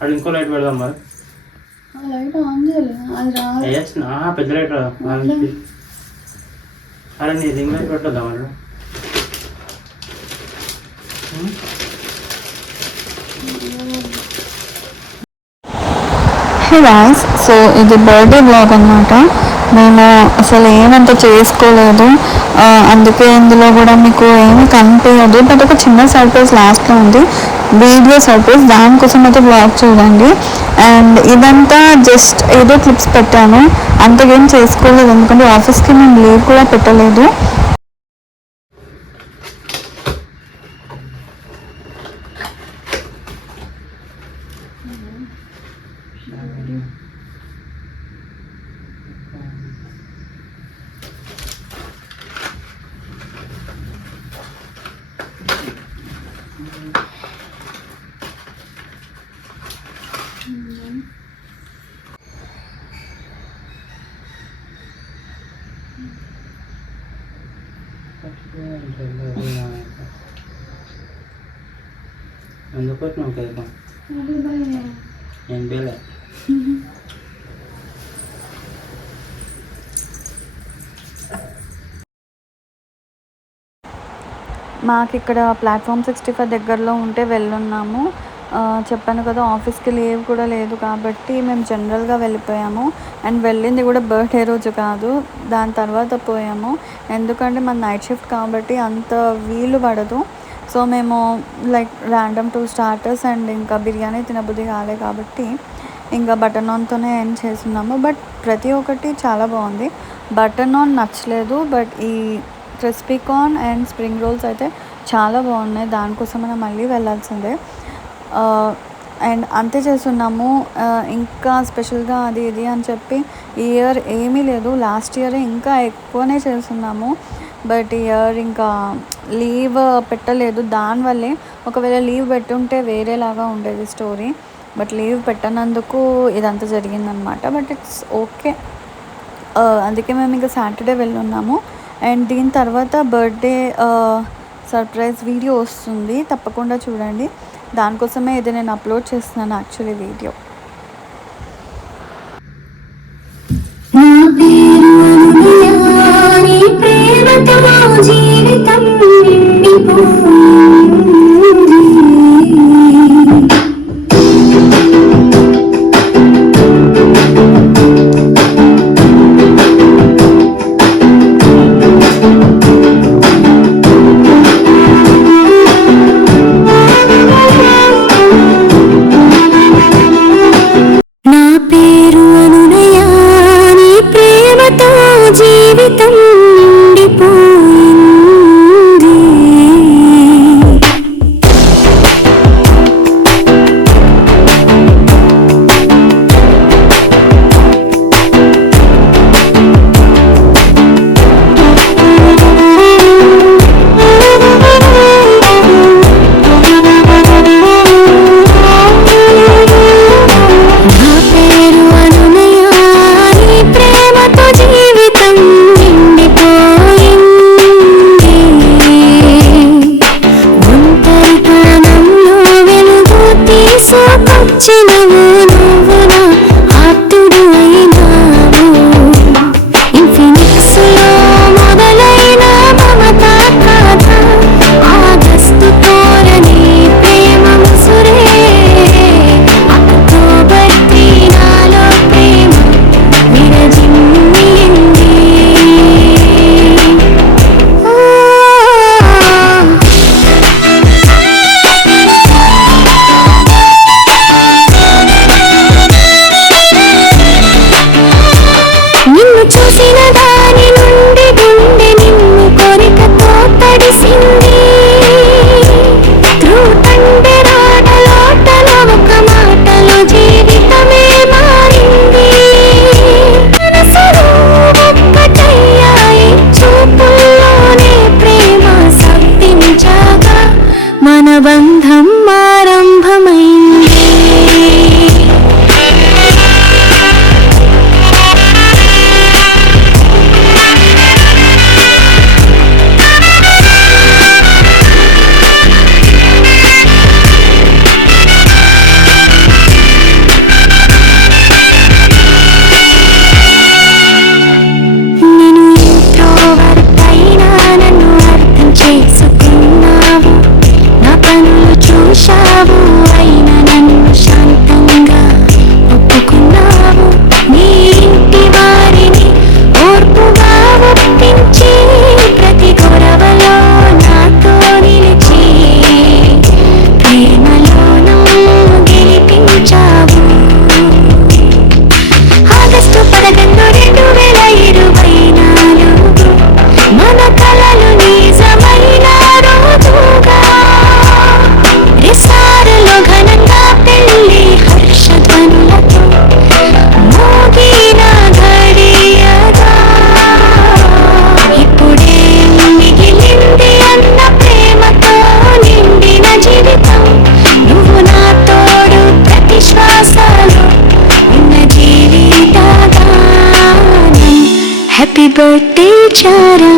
అది ఇంకో లైట్ పెడదాం మరి. లైట్ ఆన్ చేయాలి, అది రాదు. పెద్ద లైట్ రాదు. అరే నీ రింగ్ లైట్ పెట్టొద్దాం మరి. హే గాయ్స్, సో ఇది బర్త్డే బ్లాగ్ అనమాట. మేము అసలు ఏమంత చేసుకోలేదు, అందుకే ఇందులో కూడా మీకు ఏమి కనిపించదు. బట్ ఒక చిన్న సర్ప్రైజ్ లాస్ట్లో ఉంది, వీడియో సర్ప్రైజ్. దానికోసం అయితే బ్లాగ్ చూడండి. అండ్ ఇదంతా జస్ట్ ఏదో క్లిప్స్ పెట్టాను, అంతకేం చేసుకోలేదు, ఎందుకంటే ఆఫీస్కి మేము లీవ్ కూడా పెట్టలేదు. ఎందుకు వచ్చినావు కదా ఏం బేలే. మాకు ఇక్కడ ప్లాట్ఫామ్ 65 దగ్గరలో ఉంటే వెళ్ళున్నాము. చెప్పాను కదా, ఆఫీస్కి లీవ్ కూడా లేదు కాబట్టి మేము జనరల్గా వెళ్ళిపోయాము. అండ్ వెళ్ళింది కూడా బర్త్డే రోజు కాదు, దాని తర్వాత పోయాము. ఎందుకంటే మన నైట్ షిఫ్ట్ కాబట్టి అంత వీలు పడదు. సో మేము లైక్ ర్యాండమ్ 2 స్టార్టర్స్ అండ్ ఇంకా బిర్యానీ తినబుద్ధి కాలే కాబట్టి ఇంకా బటర్ నాన్తోనే ఎండ్ చేస్తున్నాము. బట్ ప్రతి ఒక్కటి చాలా బాగుంది. బటర్ నాన్ నచ్చలేదు, బట్ ఈ crispy corn and spring rolls అయితే చాలా బాగున్నాయి. దానికోసం మనం మళ్ళీ వెళ్ళాల్సిందే. అండ్ అంతే చేస్తున్నాము. ఇంకా స్పెషల్గా అది ఇది అని చెప్పి ఈ ఇయర్ ఏమీ లేదు. లాస్ట్ ఇయర్ ఇంకా ఎక్కువనే చేస్తున్నాము, బట్ ఈ ఇయర్ ఇంకా లీవ్ పెట్టలేదు. దానివల్లే ఒకవేళ లీవ్ పెట్టుంటే వేరేలాగా ఉండేది స్టోరీ, బట్ లీవ్ పెట్టనందుకు ఇదంతా జరిగిందనమాట. But it's okay. అందుకే మేము ఇంకా సాటర్డే వెళ్ళున్నాము. అండ్ దీని తర్వాత బర్త్డే సర్ప్రైజ్ వీడియో వస్తుంది, తప్పకుండా చూడండి. దానికోసమే ఇది నేను అప్లోడ్ చేస్తున్నాను యాక్చువల్లీ వీడియో. బర్త్డే చారా